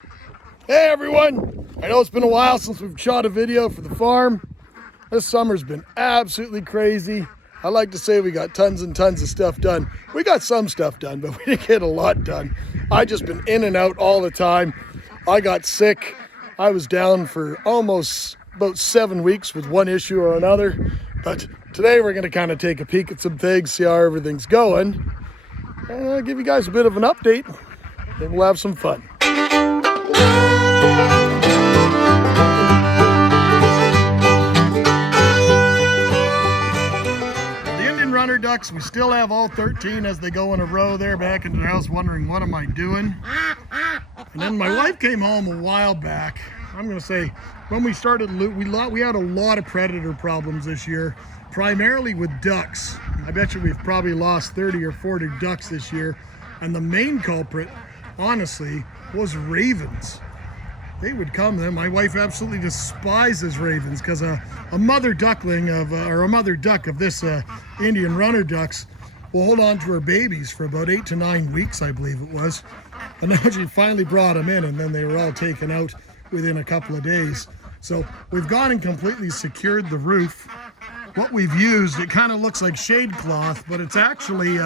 Hey everyone! I know it's been a while since we've shot a video for the farm. This summer's been absolutely crazy. I like to say we got tons and tons of stuff done. We got some stuff done, but we didn't get a lot done. I just been in and out all the time. I got sick. I was down for almost about 7 weeks with one issue or another. But today we're gonna kind of take a peek at some things, see how everything's going. And I'll give you guys a bit of an update. Then we'll have some fun. Runner ducks, we still have all 13 as they go in a row there back into the house, wondering what am I doing. And then my wife came home a while back. I'm gonna say when we started, we had a lot of predator problems this year, primarily with ducks. I bet you we've probably lost 30 or 40 ducks this year, and the main culprit honestly was ravens. They would come then. My wife absolutely despises ravens because a mother duckling of or a mother duck of this Indian runner ducks will hold on to her babies for about 8 to 9 weeks, I believe it was. And now she finally brought them in, and then they were all taken out within a couple of days. So we've gone and completely secured the roof. What we've used, it kind of looks like shade cloth, but it's actually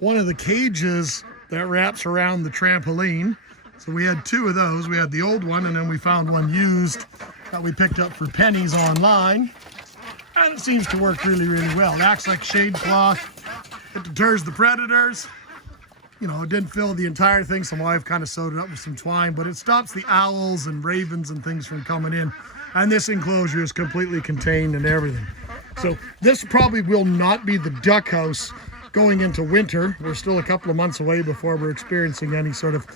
one of the cages that wraps around the trampoline. So we had 2 of those. We had the old one, and then we found one used that we picked up for pennies online. And it seems to work really, really well. It acts like shade cloth. It deters the predators. You know, it didn't fill the entire thing, so my wife kind of sewed it up with some twine, but it stops the owls and ravens and things from coming in. And this enclosure is completely contained and everything. So this probably will not be the duck house going into winter. We're still a couple of months away before we're experiencing any sort of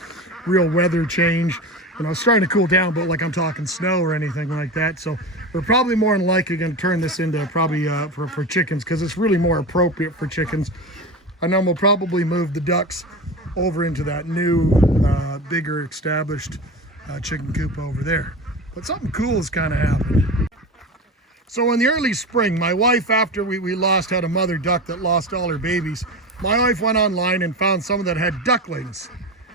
real weather change. You know, it's starting to cool down, but like I'm talking snow or anything like that. So we're probably more than likely going to turn this into probably for chickens, because it's really more appropriate for chickens. And then we'll probably move the ducks over into that new, bigger established chicken coop over there. But something cool has kind of happened. So in the early spring, my wife, after we had a mother duck that lost all her babies, my wife went online and found some that had ducklings.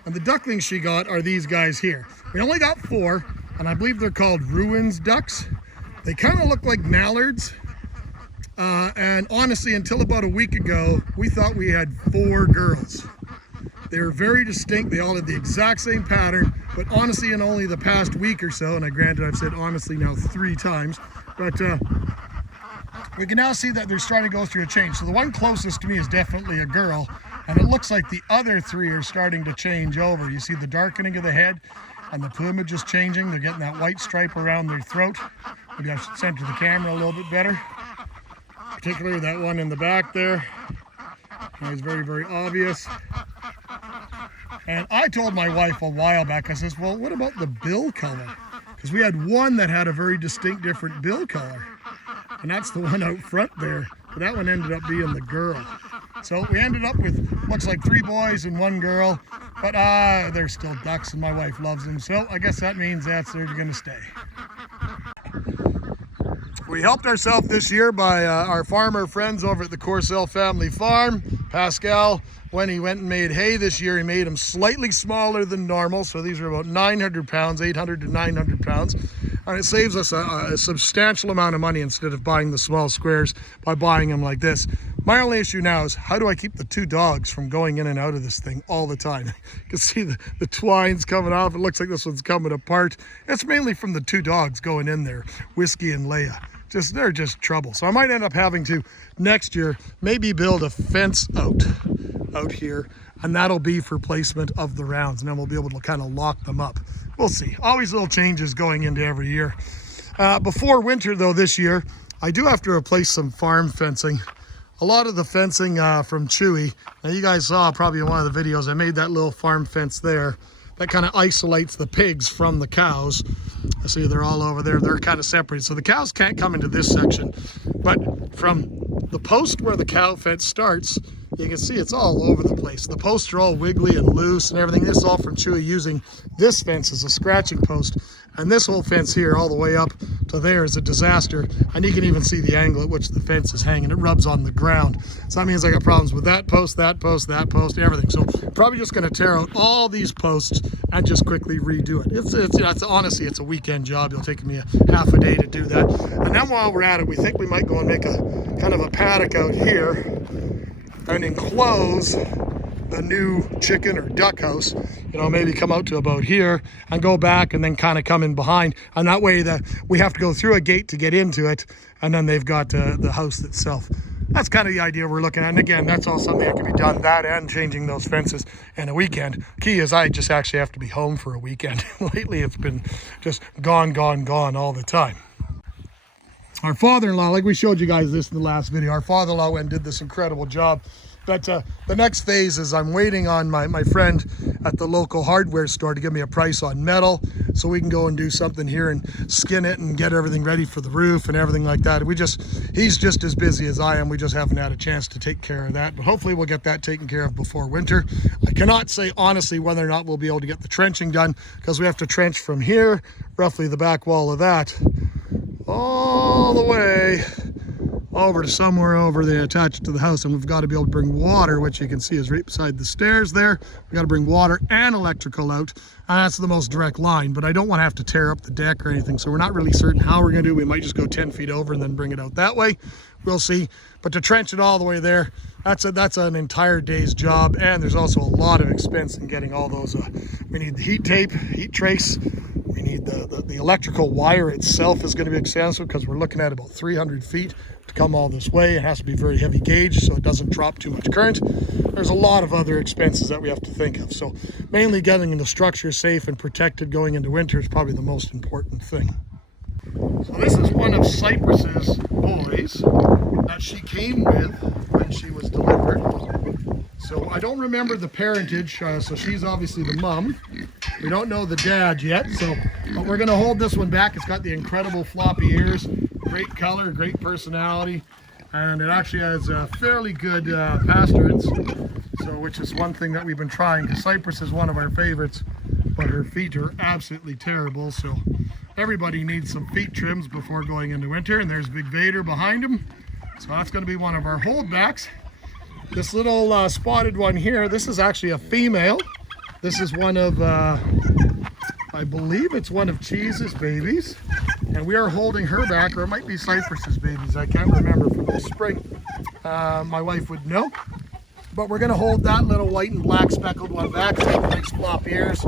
And the ducklings she got are these guys here. We only got 4, and I believe they're called Ruins ducks. They kind of look like mallards. And honestly, until about a week ago, we thought we had 4 girls. They were very distinct. They all had the exact same pattern, but honestly, in only the past week or so, and granted I've said honestly now 3 times, but we can now see that they're starting to go through a change. So the one closest to me is definitely a girl, and it looks like the other 3 are starting to change over. You see the darkening of the head, and the plumage is changing. They're getting that white stripe around their throat. Maybe I should center the camera a little bit better. Particularly that one in the back there. It's very, very obvious. And I told my wife a while back, I says, well, what about the bill color? Because we had one that had a very distinct different bill color. And that's the one out front there. But that one ended up being the girl. So we ended up with, looks like 3 boys and 1 girl. But they're still ducks and my wife loves them. So I guess that means they're going to stay. We helped ourselves this year by our farmer friends over at the Corsell family farm. Pascal, when he went and made hay this year, he made them slightly smaller than normal. So these are about 900 pounds, 800 to 900 pounds. And it saves us a substantial amount of money instead of buying the small squares by buying them like this. My only issue now is how do I keep the 2 dogs from going in and out of this thing all the time? You can see the twines coming off. It looks like this one's coming apart. It's mainly from the 2 dogs going in there, Whiskey and Leia. They're just trouble. So I might end up having to next year maybe build a fence out here, and that'll be for placement of the rounds, and then we'll be able to kind of lock them up. We'll see. Always little changes going into every year. Before winter though this year, I do have to replace some farm fencing. A lot of the fencing from Chewy. Now you guys saw probably in one of the videos, I made that little farm fence there. That kind of isolates the pigs from the cows. I see they're all over there. They're kind of separated. So the cows can't come into this section. But from the post where the cow fence starts, You can see it's all over the place. The posts are all wiggly and loose and everything. This is all from Chewy using this fence as a scratching post. And this whole fence here all the way up to there is a disaster. And you can even see the angle at which the fence is hanging. It rubs on the ground. So that means I got problems with that post, everything. So probably just going to tear out all these posts and just quickly redo it. It's honestly, it's a weekend job. It'll take me a half a day to do that. And then while we're at it, we think we might go and make a kind of a paddock out here and enclose the new chicken or duck house, you know, maybe come out to about here and go back and then kind of come in behind. And that way that we have to go through a gate to get into it. And then they've got the house itself. That's kind of the idea we're looking at. And again, that's all something that can be done, that and changing those fences in a weekend. Key is I just actually have to be home for a weekend. Lately, it's been just gone all the time. Our father-in-law, like we showed you guys this in the last video, our father-in-law went and did this incredible job. But the next phase is I'm waiting on my friend at the local hardware store to give me a price on metal so we can go and do something here and skin it and get everything ready for the roof and everything like that. He's just as busy as I am. We just haven't had a chance to take care of that, but hopefully we'll get that taken care of before winter. I cannot say honestly whether or not we'll be able to get the trenching done because we have to trench from here, roughly the back wall of that, all the way over to somewhere over there attached to the house, and we've got to be able to bring water, which you can see is right beside the stairs there. We got to bring water and electrical out, and that's the most direct line, but I don't want to have to tear up the deck or anything, so we're not really certain how we're going to do. We might just go 10 feet over and then bring it out that way. We'll see. But to trench it all the way there, that's an entire day's job, and there's also a lot of expense in getting all those. We need the heat tape, heat trace. We need the electrical wire itself is going to be expensive because we're looking at about 300 feet to come all this way. It has to be very heavy gauge so it doesn't drop too much current. There's a lot of other expenses that we have to think of. So mainly getting the structure safe and protected going into winter is probably the most important thing. So this is one of Cypress's boys that she came with when she was delivered. So I don't remember the parentage, so she's obviously the mom. We don't know the dad yet, but we're gonna hold this one back. It's got the incredible floppy ears, great color, great personality, and it actually has fairly good pasturance, so which is one thing that we've been trying, because Cypress is one of our favorites, but her feet are absolutely terrible, so everybody needs some feet trims before going into winter, and there's Big Vader behind him, so that's gonna be one of our holdbacks. This little spotted one here, this is actually a female. This is one of, I believe it's one of Cheese's babies. And we are holding her back, or it might be Cypress's babies. I can't remember from the spring. My wife would know. But we're gonna hold that little white and black speckled one back. Nice flop ears.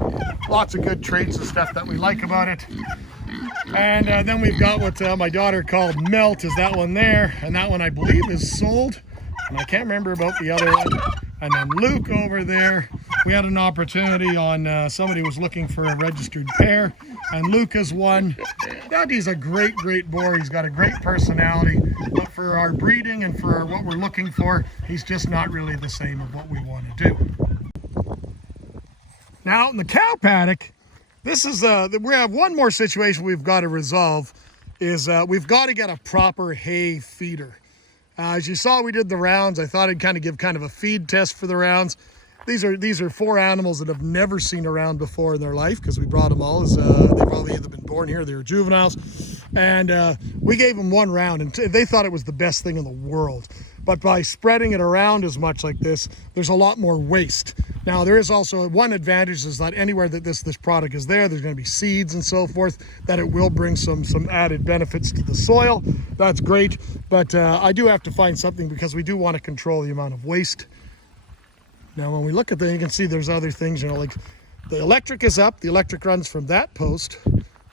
Lots of good traits and stuff that we like about it. And then we've got what my daughter called Melt, is that one there. And that one I believe is sold. And I can't remember about the other one. And then Luke over there, we had an opportunity on somebody was looking for a registered pair, and Luke is one. He's a great boar. He's got a great personality, but for our breeding and for what we're looking for, he's just not really the same of what we want to do. Now in the cow paddock, this is we have one more situation we've got to resolve, is we've got to get a proper hay feeder. As you saw, we did the rounds. I thought I'd kind of give kind of a feed test for the rounds. These are 4 animals that have never seen a round before in their life, because we brought them all as they've probably either been born here, they were juveniles, and we gave them 1 round, and they thought it was the best thing in the world. But by spreading it around as much like this, there's a lot more waste. Now there is also one advantage, is that anywhere that this product is there's going to be seeds and so forth, that it will bring some added benefits to the soil. That's great, but I do have to find something, because we do want to control the amount of waste. Now when we look at that, you can see there's other things, you know, like the electric is up. The electric runs from that post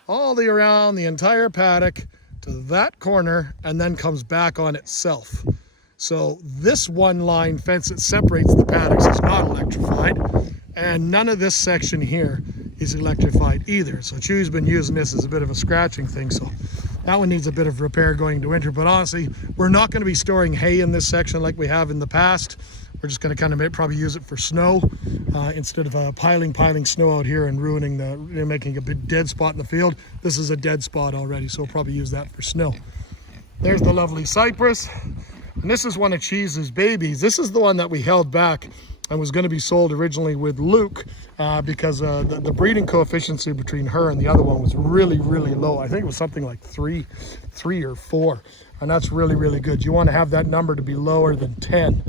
all the way around the entire paddock to that corner, and then comes back on itself. So this one line fence that separates the paddocks is not electrified, and none of this section here is electrified either. So Chewy's been using this as a bit of a scratching thing, so that one needs a bit of repair going into winter. But honestly, we're not going to be storing hay in this section like we have in the past. We're just going to kind of probably use it for snow instead of piling snow out here and ruining making a big dead spot in the field. This is a dead spot already, so we'll probably use that for snow. There's the lovely Cypress. And this is one of Cheese's babies. This is the one that we held back and was going to be sold originally with Luke because the breeding coefficient between her and the other one was really, really low. I think it was something like three or 4. And that's really, really good. You want to have that number to be lower than 10.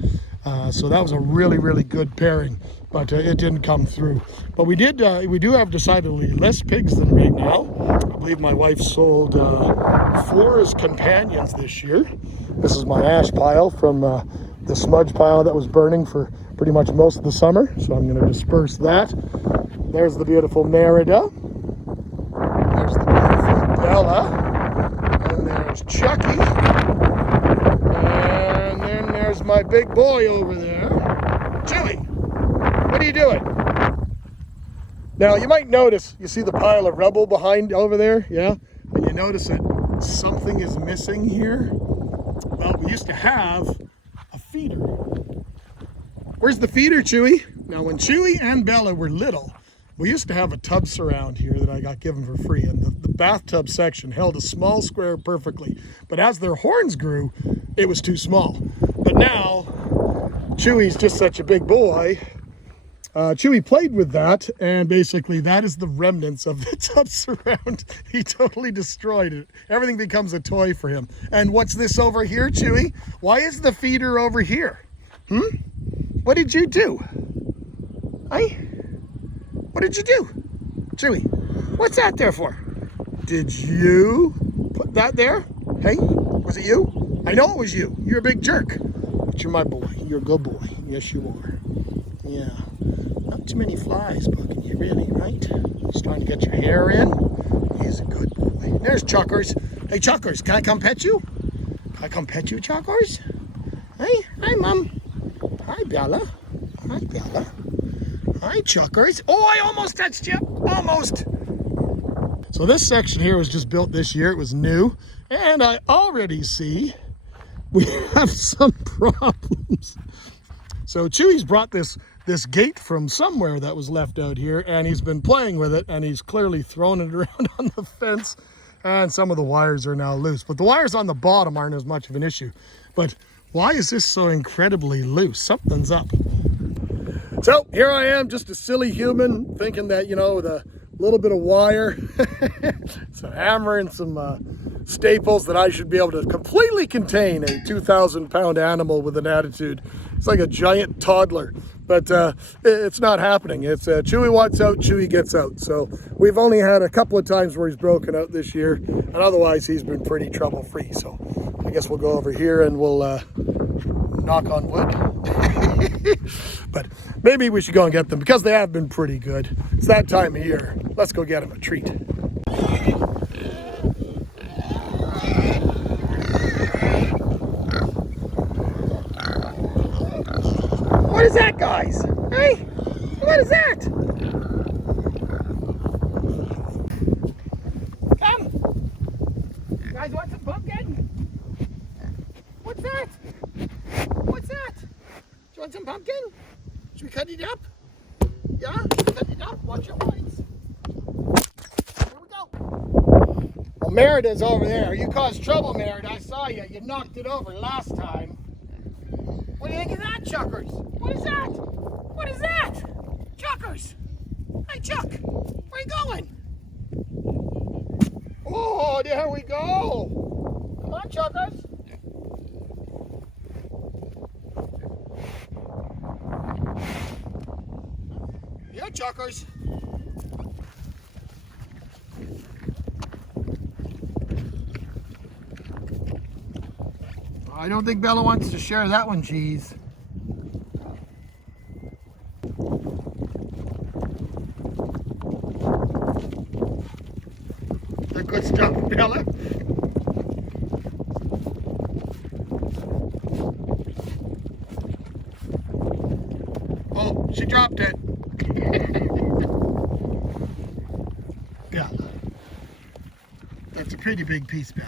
So that was a really, really good pairing, but it didn't come through. But we do have decidedly less pigs than right now. I believe my wife sold 4 as companions this year. This is my ash pile from the smudge pile that was burning for pretty much most of the summer. So I'm going to disperse that. There's the beautiful Merida. There's the beautiful Bella. And there's Chucky. And then there's my big boy over there. Chewy, what are you doing? Now you might notice, you see the pile of rubble behind over there, yeah? And you notice that something is missing here. Well, we used to have a feeder. Where's the feeder, Chewy? Now when Chewy and Bella were little, we used to have a tub surround here that I got given for free, and the bathtub section held a small square perfectly. But as their horns grew, it was too small. But now, Chewy's just such a big boy. Chewy played with that, and basically that is the remnants of the tub surround. He totally destroyed it. Everything becomes a toy for him. And what's this over here, Chewy? Why is the feeder over here? What did you do? What did you do? Chewy, what's that there for? Did you put that there? Hey, was it you? I know it was you. You're a big jerk. But you're my boy. You're a good boy. Yes, you are. Yeah. Not too many flies bugging you, really, right? Just trying to get your hair in. He's a good boy. There's Chuckers. Hey, Chuckers, can I come pet you? Can I come pet you, Chuckers? Hey, hi, Mom. Hi, Bella. Hi, Bella. Hi, Chuckers. Oh, I almost touched you. Almost. So this section here was just built this year. It was new. And I already see we have some problems. So Chewy's brought this gate from somewhere that was left out here, and he's been playing with it, and he's clearly thrown it around on the fence, and some of the wires are now loose. But the wires on the bottom aren't as much of an issue. But why is this so incredibly loose? Something's up. So here I am, just a silly human, thinking that, you know, with a little bit of wire, some hammer and some staples, that I should be able to completely contain a 2,000-pound animal with an attitude. It's like a giant toddler, but it's not happening. It's Chewy wants out, Chewy gets out. So we've only had a couple of times where he's broken out this year, and otherwise he's been pretty trouble-free. So I guess we'll go over here and we'll knock on wood. But maybe we should go and get them because they have been pretty good. It's that time of year. Let's go get them a treat. What is that, guys? Hey, what is that? Come. You guys want some pumpkin? What's that? What's that? Do you want some pumpkin? Should we cut it up? Yeah? Cut it up. Watch your eyes. Here we go. Well, Merida's over there. You caused trouble, Merida. I saw you. You knocked it over last time. What do you think of that, Chuckers? What is that? What is that? Chuckers! Hey, Chuck! Where you going? Oh, there we go! Come on, Chuckers! Yeah, Chuckers! I don't think Bella wants to share that one, Cheese. Good stuff, Bella. Oh, she dropped it. Bella. That's a pretty big piece, Bella.